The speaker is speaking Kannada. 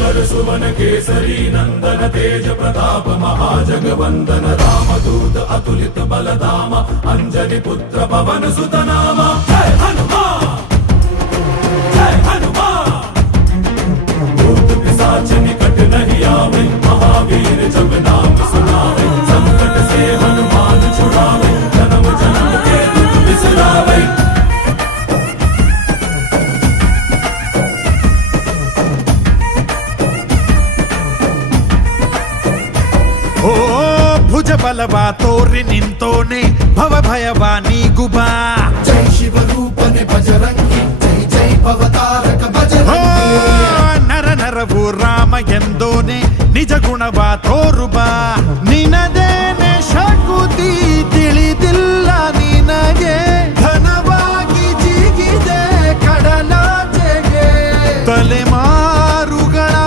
भास्कर सुवन केसरी नंदन तेज प्रताप महाजगवंदन रामदूत अतुलित बलधाम अंजनी पुत्र पवन सुत नाम जय हनुमान जय हनुमान। भूत पिशाच निकट नहीं आवे महावीर जब नाम सुनावे संकट से हनुमान छुड़ावे जन्म जन्म के दुख बिसरावे। ಓ ಭುಜ ಬಲವ ತೋರಿ ನಿಂತೋನೆ ಭವ ಭಯವ ನೀಗುಬಾ जय शिव रूपने बजरंगी जय जय भवतारक बजरंगी। ನರ ನರವು ರಾಮ ಎಂದೋನೆ ನಿಜ ಗುಣವ ತೋರುಬಾ